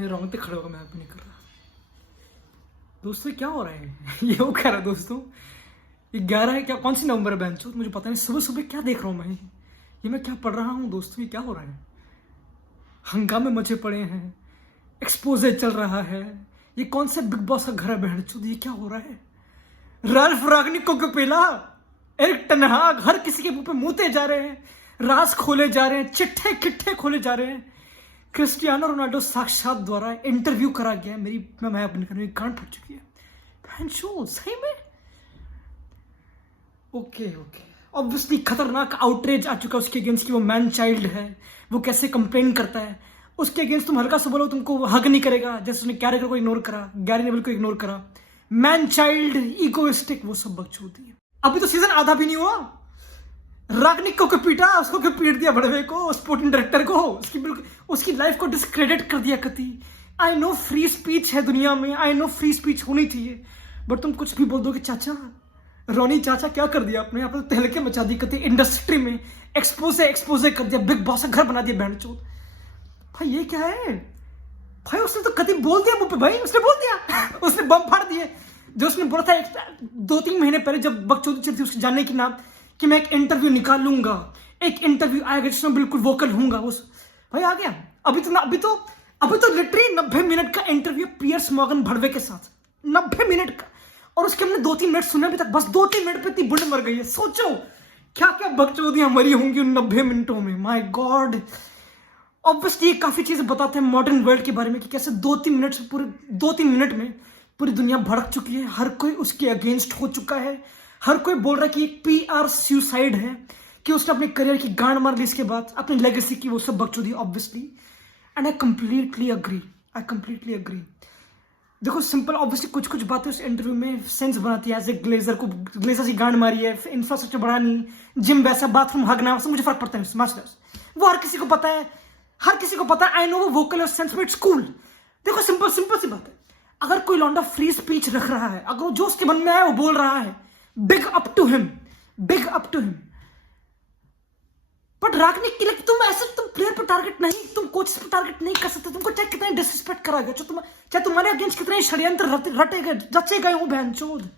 मेरे रोंगटे खड़े होकर मैं भी नहीं कर रहा। दोस्तों क्या हो रहा है ये वो कह रहा है दोस्तों, ये 11 है क्या, कौन सी नवंबर है बेंचो, मुझे पता नहीं। सुबह सुबह क्या देख रहा हूँ मैं, ये मैं क्या पढ़ रहा हूँ दोस्तों, ये क्या हो रहा है। हंगामे मचे पड़े हैं, एक्सपोजे चल रहा है, ये कौन सा बिग बॉस का घर है बेंचो, ये क्या हो रहा है। राल्फ रागनिक को पेला, एरिक टेन हाग, हर किसी के मुंह पे मुंहते जा रहे हैं, राज खोले जा रहे हैं, चिट्ठे किट्ठे खोले जा रहे हैं। क्रिस्टियानो रोनाल्डो साक्षात द्वारा इंटरव्यू करा गया, मैं अपनी करने की गांड फट चुकी है बेंचो, सही में। ओके ऑब्वियसली खतरनाक आउटरीच आ चुका है उसके अगेंस्ट कि वो मैन चाइल्ड है, वो कैसे कंप्लेन करता है। उसके अगेंस्ट तुम हल्का सा बोलो तुमको हग नहीं करेगा, जैसे उसने कैरेक्टर को इग्नोर करा, गैरी नेवल को इग्नोर करा, मैन चाइल्ड, इगोइस्टिक, वो सब बकचोदी है। अभी तो सीजन आधा भी नहीं हुआ, रागनिक को पीटा, उसको क्यों पीट दिया, बड़वे को, स्पोर्टिंग डायरेक्टर को, उसकी लाइफ को डिस्क्रेडिट कर दिया कति। आई नो फ्री स्पीच है दुनिया में, आई नो फ्री स्पीच होनी चाहिए, बट तुम कुछ भी बोल दो कि चाचा, रोनी चाचा क्या कर दिया आपने, आपने तो तहलके मचा दी कति इंडस्ट्री में, एक्सपोजे कर दिया, बिग बॉस का घर बना दिया बैंडचोद। भाई ये क्या है भाई, उसने तो कति बोल दिया मुंह पे, भाई उसने बोल दिया उसने बम फाड़ दिए। जो उसने बोला था 2-3 महीने पहले जब बकचोदी चलती उसके जानने की नाम कि मैं एक इंटरव्यू निकालूंगा, एक इंटरव्यू आएगा जिसमें बिल्कुल वोकल हूंगा, उस भाई आ गया। अभी तो लिटरली 90 मिनट का इंटरव्यू पियर्स मॉर्गन भड़वे के साथ, 90 मिनट का, और उसके हमने 2-3 मिनट सुने अभी तक, बस 2-3 मिनट पे इतनी बुढ़ मर गई है। सोचो क्या क्या बकचोदियां मरी होंगी उन 90 मिनटों में, माय गॉड। ऑब्वियसली ये काफी चीजें बताते हैं मॉडर्न वर्ल्ड के बारे में कि कैसे 2-3 मिनट में पूरी दुनिया भड़क चुकी है, हर कोई उसके अगेंस्ट हो चुका है, हर कोई बोल रहा है कि एक PR सुसाइड है, कि उसने अपने करियर की गांड मार ली इसके बाद, अपनी लेगेसी की, वो सब बकचोदी obviously. And I completely agree. देखो सिंपल, ऑब्वियसली कुछ बातें उस इंटरव्यू में सेंस बनाती है, एज ए ग्लेजर की गांड मारी है, इंफ्रास्ट्रक्चर बढ़ानी, जिम वैसा, बाथरूम हगना, मुझे फर्क पड़ता है, वो हर किसी को पता है, आई नो वो वोकल और सेंस में, इट्स कूल। देखो सिंपल सी बात है, अगर कोई लौंडा फ्री स्पीच रख रहा है, अगर जो उसके मन में आया वो बोल रहा है, big up to him. But Rangnick के लिए तुम प्लेयर पर टारगेट नहीं, तुम कोच पर टारगेट नहीं कर सकते, तुमको चाहे कितना डिसरिस्पेक्ट करा गया, चाहे तुम्हारे अगेंस्ट कितने षड्यंत्र रटे गए, रचे गए हो बहनचोद,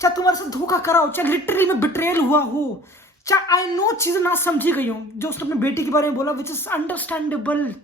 चाहे तुम्हारे साथ धोखा करा हो, चाहे लिटरली में बिट्रेयल हुआ हो, चाहे आई नो चीजें ना समझी गई हो, जो उसने अपने बेटी के बारे में बोला, which is understandable,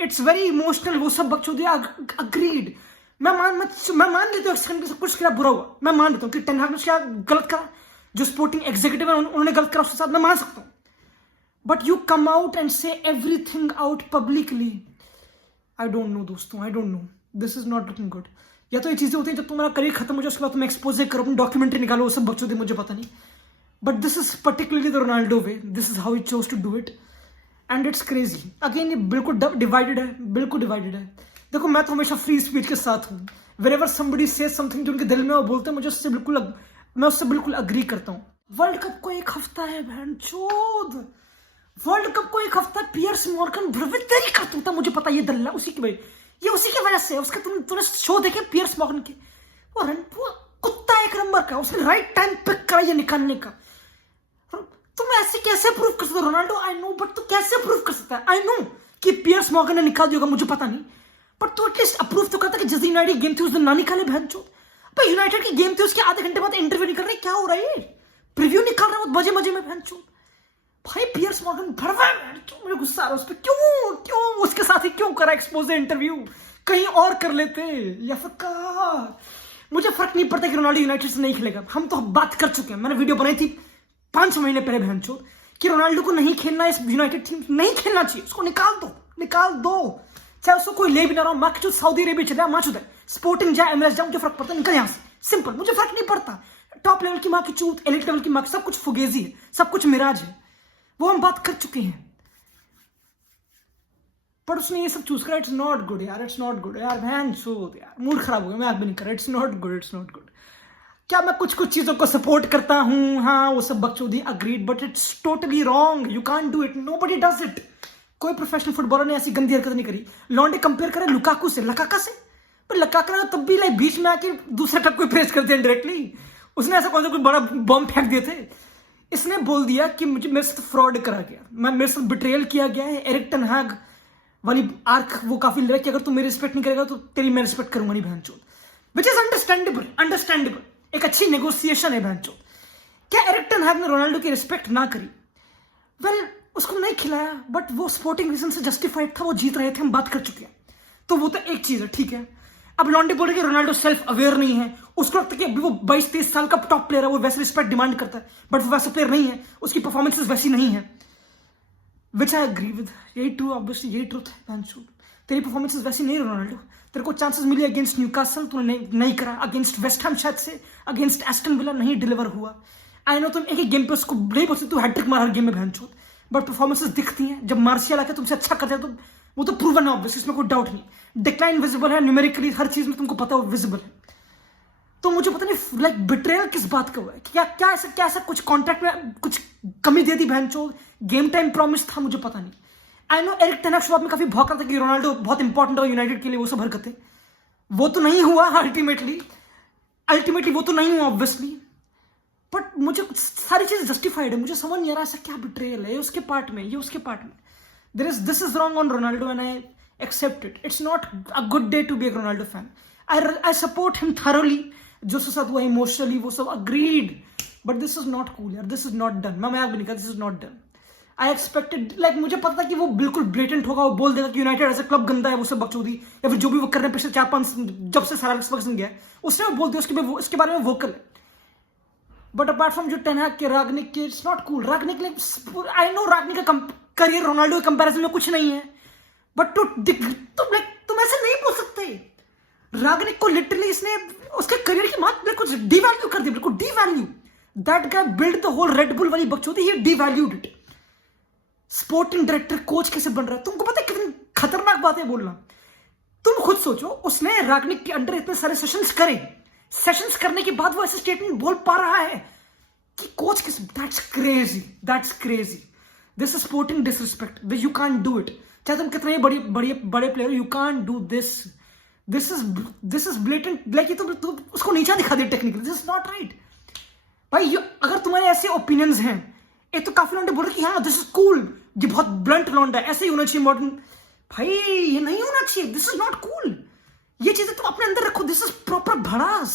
it's very emotional, वो सब बकचोदी, अग्रीड। मैं मान लेता हूँ कि कुछ क्या बुरा हुआ, मैं मान लेता हूँ कि टेन हाग ने क्या गलत करा, जो स्पोर्टिंग एग्जीक्यूटिव है उन्होंने गलत करा उसके साथ, मैं मान सकता हूँ। But you come out and say everything out publicly, I don't know दोस्तों, I don't know, this is not looking good. या तो ये चीजें होती हैं जब तुम्हारा करियर खत्म हो जाए, उसके बाद तुम एक्सपोज करो, अपनी डॉक्यूमेंट्री निकालो, वो सब बकचोदी, मुझे पता नहीं, but this is particularly the Ronaldo way, this is how he chose to do it, and it's crazy. Again ये बिल्कुल डिवाइडेड है। देखो मैं तो हमेशा फ्री स्पीच के साथ हूँ, whenever somebody says something जो उनके दिल में वो बोलते हैं, मैं उससे बिल्कुल अग्री करता हूँ। वर्ल्ड कप को 1 हफ्ता है बहनचोद, वर्ल्ड कप को 1 हफ्ता, पियर्स मॉर्गन भड़वे तेरी करतूता, मुझे पता ये दल्ला उसी की वजह से उसका, तूने शो देखे पियर्स मॉर्गन के, वो कुत्ता एक नंबर का, उसने राइट टाइम पिक करा ये निकालने का। तुम ऐसे कैसे प्रूव कर सकते हो रोनाल्डो, आई नो, बट तू कैसे प्रूव कर सकता है, आई नो कि पियर्स मॉर्गन ने निकाल दिया होगा, मुझे पता नहीं, बट तू एटलीस्ट अप्रूव तो करता कि जिस दिन यूनाइटेड गेम थी उस दिन ना निकाले बहनचोद। भाई यूनाइटेड की गेम थी, उसके आधे घंटे बाद इंटरव्यू निकल रहा है, क्या हो रहा है, प्रीव्यू निकाल रहा है मजे में बहनचोद। भाई पियर्स मॉर्गन भड़वा, मुझे गुस्सा आ रहा है उस पर, क्यों उसके साथ ही क्यों करा एक्सपोज इंटरव्यू, कहीं और कर लेते, या फिर कहा, मुझे फर्क नहीं पड़ता कि रोनाल्डो यूनाइटेड से नहीं खेलेगा, हम तो बात कर चुके हैं, मैंने वीडियो बनाई थी 5 महीने पहले बहनचोद कि रोनाल्डो को नहीं खेलना, इस यूनाइटेड टीम नहीं खेलना चाहिए, उसको निकाल दो, चाहे उसको कोई ले भी ना रहा, माँ की सऊदी अरेबिया चले माँ चुदा, स्पोर्टिंग जाए, MLS जाए, मुझे फर्क पड़ता है, निकल यहाँ से, सिंपल, मुझे फर्क नहीं पड़ता। टॉप लेवल की माँ की चूत, एलिट लेवल की माँ की, सब कुछ फुगेजी है, सब कुछ मिराज है, वो हम बात कर चुके हैं। पर उसने ये सब चूज करा, इट्स नॉट गुड यार, इट्स नॉट गुड यार, बहनचोद यार, मूड खराब हो गया, मैं आज भी नहीं कर रहा, इट्स नॉट गुड। क्या मैं कुछ चीजों को सपोर्ट करता हूँ, हाँ वो सब बकचोदी, agreed, but it's totally wrong, you can't do it, nobody does it. कोई प्रोफेशनल फुटबॉलर ने ऐसी गंदी हरकत नहीं करी। लॉन्डे कंपेयर करें लुकाकू से, लकाका से, पर लकाका ने तब भी लाइक बीच में आके दूसरे टप को प्रेस कर दिया डायरेक्टली, उसने ऐसा कौन सा कुछ बड़ा बम फेंक दिए थे। इसने बोल दिया कि मेरे साथ फ्रॉड करा गया, मेरे साथ बिट्रेयल किया गया है, एरिक टेन हाग वाली आर्क वो काफी लग कि अगर तू मेरी रिस्पेक्ट नहीं करेगा तो तेरी मैं रिस्पेक्ट करूंगा नहीं बहनचोद, विच इज अंडरस्टैंडेबल। एक अच्छी नेगोशिएशन है बहनचोद। क्या एरिक टेन हैग ने रोनाल्डो की रिस्पेक्ट ना करी? वेल, उसको नहीं खिलाया, बट वो स्पोर्टिंग रीजन से जस्टिफाइड था, वो जीत रहे थे, हम बात कर चुके हैं, तो वो तो एक चीज है, ठीक है। अब लॉन्डे बोल रहे कि रोनाल्डो सेल्फ अवेयर नहीं है, उसको लगता है कि अभी वो 22-23 साल का टॉप प्लेयर है, वो वैसे रिस्पेक्ट डिमांड करता है, बट वो वैसा प्लेयर नहीं है, उसकी परफॉर्मेंसेस वैसी नहीं है, विच आई एग्री विद। यही ट्रू, ऑब्वियसली यही ट्रूथ है। तेरी परफॉर्मेंसेस वैसी नहीं रोनाल्डो, तेरे को चांसेस मिली अगेंस्ट न्यूकासल, तूने नहीं करा, अगेंस्ट वेस्ट हैम शायद से, अगेंस्ट एस्टन विला नहीं डिलीवर हुआ। आई नो तुम एक गेम पे उसको नहीं बोल सकते, तू हैट्रिक मार हर गेम में बहनचोद, बट परफॉर्मेंसेस दिखती हैं। जब मार्शियल आके तुमसे अच्छा करते हैं तो वो तो प्रूवन है ऑब्वियसली, इसमें कोई डाउट नहीं। डिक्लाइन विजिबल है, न्यूमेरिकली हर चीज में तुमको पता है वो विजिबल है। तो मुझे पता नहीं लाइक बिट्रेयल किस बात का हुआ है, क्या ऐसा कुछ कॉन्ट्रैक्ट में कुछ कमी दे दी बहनचोद, गेम टाइम प्रॉमिस था, मुझे पता नहीं। आई नो एरिक टेन हैग शुरुआत में काफी भौंक रहा था कि रोनाल्डो बहुत इंपॉर्टेंट है यूनाइटेड के लिए, वो सब हरकतें, वो तो नहीं हुआ अल्टीमेटली वो तो नहीं हुआ ऑब्वियसली, बट मुझे सारी चीज जस्टिफाइड है। मुझे समझ नहीं आ रहा ऐसा क्या बिट्रेयल है, उसके पार्ट में, ये उसके पार्ट में। This is wrong on Ronaldo and I accept it. It's not a good day to be a Ronaldo fan. I support him thoroughly, जो उसके साथ हुआ इमोशनली वो सब agreed, but this is not cool यार, this is not done. मैं भी नहीं कहा, this is not done. I expected like मुझे पता था कि वो बिल्कुल ब्लेटेंट होगा, वो बोल देगा कि यूनाइटेड एज ए क्लब गंदा है, वो सब बकचोदी, या फिर जो भी वो कर रहे हैं पिछले 4-5 जब से सर एलेक्स फर्गसन गया उसने वो बोल दिया, उसके बारे में वोकल है। बट अपार्ट फ्रॉम जो टेन हैग के, रागनिक के, it's not cool. Rangnick like I know Rangnick का करियर रोनाल्डो के कंपैरिजन में कुछ नहीं है, बट तुम ऐसे नहीं बोल सकते। रागनिक को लिटरली इसने उसके करियर की बात बिल्कुल डिवैल्यू कर दी, बिल्कुल devalue. That guy build the whole Red Bull वाली बकचोदी, he devalued it. Sporting director, coach कैसे बन रहा है, तुमको पता है कितनी खतरनाक बात है बोलना। तुम खुद सोचो, उसने रागनिक के अंडर इतने सारे सेशंस करे, सेशंस करने के बाद वो ऐसे स्टेटमेंट बोल पा रहा है कि कोच किस, that's crazy. This is sporting disrespect, you can't do it. चाहे तुम कितने बड़े player, you can't do this. This is blatant, like ये तो उसको नीचा दिखा दिया technically, this is not right भाई। अगर तुम्हारे ऐसे ओपिनियंस हैं, एक तो काफी लौंडे बोल रहे कि हाँ दिस इज कूल, ये बहुत ब्लंट लौंडा है, ऐसे ही होना चाहिए मॉडर्न। भाई ये नहीं होना चाहिए, दिस इज नॉट कूल। ये चीजें तुम अपने अंदर रखो, दिस इज प्रॉपर भड़ास।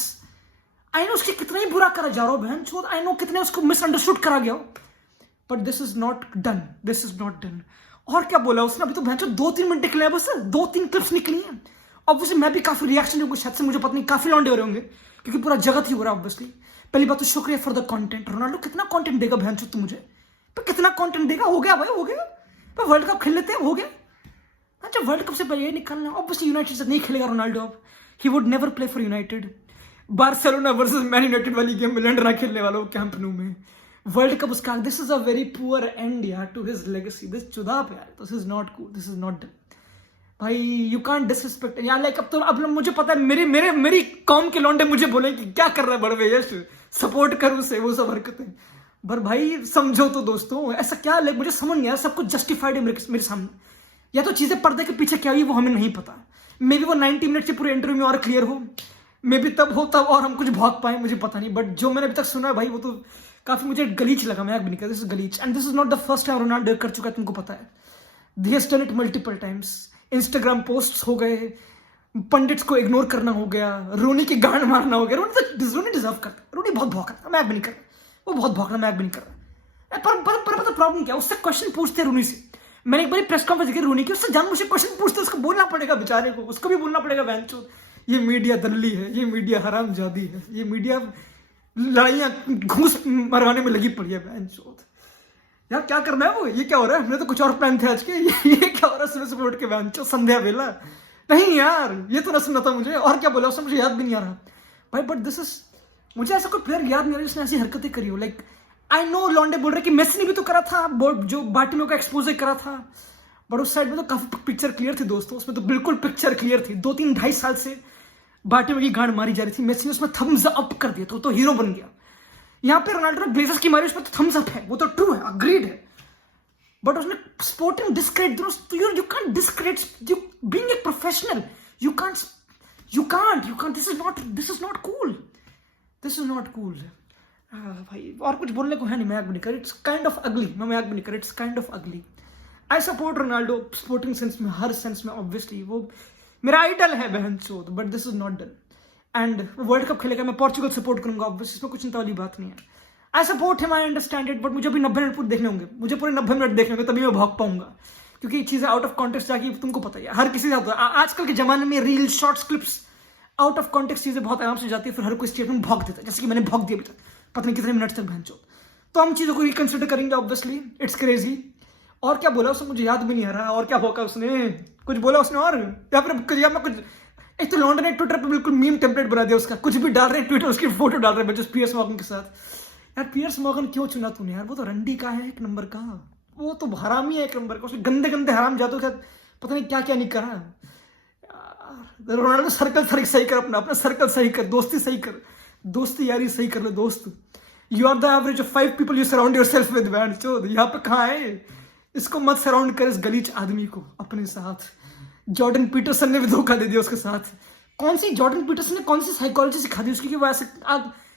आई नो उसके कितना ही बुरा करा जा रहा हो बहन चोद, आई नो कितने उसको मिसअंडरस्टूड करा गया हो, but this is not done. और क्या बोला उसने, अभी तो बहन चोद 2-3 मिनट निकले हैं, बस 2-3 क्लिप्स निकली हैं। ऑब्वियसली मैं भी काफी रिएक्शन दूंगा, शायद से मुझे पता नहीं काफी लौंडे हो रहे होंगे, क्योंकि पूरा जगत ही हो रहा है ऑब्वियसली। पहली बात तो शुक्रिया फॉर द कंटेंट। रोनाल्डो कितना कंटेंट देगा बहन चोद तू मुझे, पर कितना कंटेंट देगा? हो गया भाई, हो गया, पर वर्ल्ड कप खेल लेते हैं, हो गया। अच्छा वर्ल्ड कप से पहले ये निकलना, ऑब्वियसली यूनाइटेड से नहीं खेलेगा रोनाल्डो अब, he would never play for United. Barcelona versus man United वाली गेम में लंडन खेलने वाला वो कैंप न्यू में, वर्ल्ड कप उसका। This is a very poor and यार टू हिज लेगेसी, दिस चुदाप यार, this is not cool, this is not done भाई। यू कांट डिसरिस्पेक्ट यार, लाइक अब मुझे पता है मेरी कौम के लौंडे मुझे बोले कि क्या कर रहा है बड़वे यश, सपोर्ट कर उसे, वो सब हरकतें। पर भाई समझो तो दोस्तों, ऐसा क्या, लाइक मुझे समझ नहीं आया, सब कुछ जस्टिफाइड है मेरे सामने, या तो चीजें पर्दे के पीछे क्या हुई वो हमें नहीं पता। मे बी वो 90 मिनट के पूरे इंटरव्यू में और क्लियर हो, मे बी तब हो तब और हम कुछ भाग पाए, मुझे पता नहीं। बट जो मैंने अभी तक सुना है भाई, वो तो काफी मुझे गलीच लगा, मैं भी नहीं कर, दिस इज गलीच। And this is not the first time Ronaldo कर चुका है, तुमको पता है, he has done it multiple times. Instagram posts हो गए, पंडित्स को इग्नोर करना हो गया, रोनी की गांड मारना हो गया। रोनी डिजर्व करता, रोनी बहुत भौंकता, मैं भी नहीं कर रहा, वो बहुत भौंकना, मैं भी नहीं कर रहा। पर प्रॉब्लम क्या, उससे क्वेश्चन पूछते रोनी से। मैंने एक बार प्रेस कॉन्फ्रेंस की रोनी की, उससे जान मुझे क्वेश्चन पूछते, उसको बोलना पड़ेगा बेचारे को, उसको भी बोलना पड़ेगा बैंचो, ये मीडिया दल्ली है, ये मीडिया हरामजादी है, ये मीडिया लड़ाइयां घूस मरवाने में लगी पड़ी है बैंचो। यार क्या करना है वो, ये क्या हो रहा है, हमने तो कुछ और प्लान थे आज के, ये क्या हो रहा है सुबह सुबह उठ के बैंचो, संध्या वेला। नहीं यार ये तो ना सुना था मुझे, और क्या बोला उसने मुझे याद भी नहीं आ रहा भाई। बट दिस इज, मुझे ऐसा कोई प्लेयर याद नहीं आ रहा जिसने ऐसी हरकतें करी हो। लाइक आई नो लॉन्डे बोल रहे कि मेसी ने भी तो करा था, जो बार्टिमेओ का एक्सपोजर करा था, बट उस साइड में तो काफी पिक्चर क्लियर थी दोस्तों, उसमें तो बिल्कुल पिक्चर क्लियर थी। 2-3-2.5 साल से बार्टिमेओ की गांड मारी जा रही थी, मेसी ने उसमें थम्स अप कर दिया, तो हीरो बन गया। यहाँ पे रोनाल्डो ने ब्लेजर्स की मारी, उसमें तो थम्स अप है, वो तो ट्रू है, अग्रीड है, बट उसने sporting discredit, you can't discredit, you being a professional, you can't, this is not cool भाई। और कुछ बोलने को है नहीं, मैं नहीं कर, इट्स काइंड ऑफ अगली, मैं भी नहीं कर, इट्स काइंड ऑफ अगली। I support Ronaldo sporting sense में, हर सेंस में, ऑब्वियसली वो मेरा आइडल है बहन चोद, but this is not done. And world cup खेलेगा, मैं पोर्चुगल सपोर्ट करूंगा ऑब्वियसली, इसमें कुछ चिंता वाली बात नहीं है। आई support him, I understand it, but मुझे अभी 90 मिनट पूरे देखने होंगे, मुझे पूरे 90 मिनट देखने होंगे, तभी मैं भाग पाऊंगा, क्योंकि ये चीज़ें आउट ऑफ कॉन्टेक्स्ट जाके तुमको पता ही है, हर किसी से होता है आजकल के जमाने में, reel shorts clips out of context चीज़ें बहुत आराम से जाती है, फिर हर कोई स्टेटमेंट भोग देता है, जैसे कि मैंने भोग दिया अभी तक, पता नहीं कितने मिनट तक बहन चोद। तो हम चीज़ों को रिकंसिडर करेंगे ऑब्वियसली, इट्स क्रेजी। और क्या बोला उसने, मुझे याद भी नहीं आ रहा, और क्या भोगा उसने, कुछ बोला उसने और, या फिर मैं कुछ, एक तो लॉन्डन ने ट्विटर पे बिल्कुल मीम टेम्पलेट बना दिया उसका, कुछ भी डाल रहे हैं ट्विटर, उसकी फोटो डाल रहे हैं बच्चे पियर्स मॉर्गन के साथ। यार पियर्स मॉर्गन क्यों चुना तूने यार, वो तो रंडी का है एक नंबर का, वो तो हरामी है एक नंबर का, उसने गंदे गंदे हराम जादू के साथ पता नहीं क्या क्या नहीं करा। रोनाल्डो सर्कल सही कर, अपना सर्कल सही कर, दोस्ती सही कर, दोस्ती यारी सही कर ले दोस्त। You are the average of 5 people you surround yourself with, बैंड चोद यहाँ पे कहाँ है, इसको मत सराउंड कर इस गलीच आदमी को अपने साथ। जॉर्डन पीटरसन ने भी धोखा दे दिया उसके साथ। कौन सी जॉर्डन पीटरसन ने कौन सी साइकोलॉजी सिखा दी उसकी, कि वो ऐसे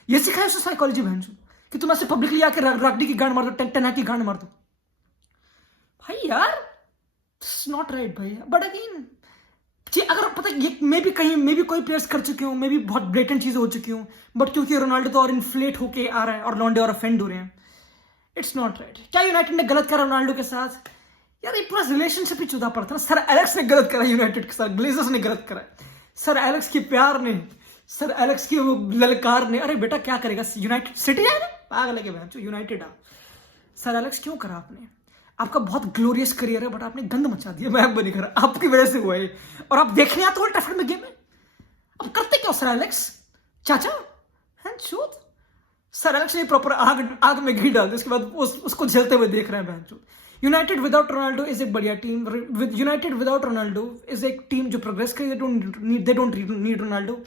ये सिखाया उसने साइकोलॉजी बहन कि तुम ऐसे पब्लिकली आके रागडी की गांड मार दो, टेना की गांड मार दो, भाई यार नॉट राइट भाई। बट अगेन अगर पता ये मे भी कोई प्लेयर्स कर चुके हो, मे भी बहुत ब्लेटेंट चीजें हो चुकी हूँ, बट क्योंकि रोनाल्डो तो और इन्फ्लेट होके आ रहा है और लॉन्डे और ऑफेंड हो रहे हैं, इट्स नॉट राइट। क्या यूनाइटेड ने गलत करा रोनाल्डो के साथ यार, ये पूरा रिलेशनशिप ही चुदा पड़ता ना। सर एलेक्स ने गलत करा यूनाइटेड के साथ, ग्लेजर्स ने गलत करा, सर एलेक्स के प्यार ने, सर एलेक्स की वो ललकार ने, अरे बेटा क्या करेगा यूनाइटेड, सिटी जाएगा पागल लगे बहन यूनाइटेड आ। सर एलेक्स क्यों करा आपने, आपका बहुत ग्लोरियस करियर है, बट आपने गंद मचा दिया, मैं नहीं करा, आपकी वजह से हुआ है। और आप देखने आते हो टफर में गेम में, अब करते क्या सर एलेक्स चाचा हैं चूत। सर एलेक्स ने प्रॉपर आग में घी डाल दिया, उसके बाद उसको झेलते हुए देख रहे हैं बहन चूत। यूनाइटेड विदाउट रोनाल्डो इज एक बढ़िया team, United without Ronaldo is एक टीम जो प्रोग्रेस करेगी, they don't need Ronaldo.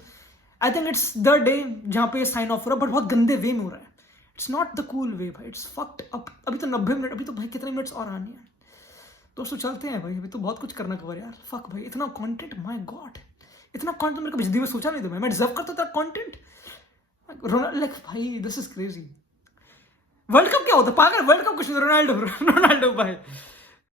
I think it's the day जहां पे साइन ऑफ हो रहा है, बट बहुत गंदे वे में हो रहा है, इट्स नॉट द कूल वे भाई, इट्स फक्ड अप। अभी तो 90 मिनट, अभी तो भाई कितने मिनट्स और आने हैं दोस्तों, चलते हैं भाई, अभी तो बहुत कुछ करना कवर यार। फक भाई इतना कंटेंट, माय गॉड इतना कंटेंट मेरे को जिंदगी में सोचा नहीं था, मैं डिजर्व करता था कंटेंट लाइक भाई, this is crazy. World cup क्या होता है पागल, वर्ल्ड कप कुछ रोनाल्डो भाई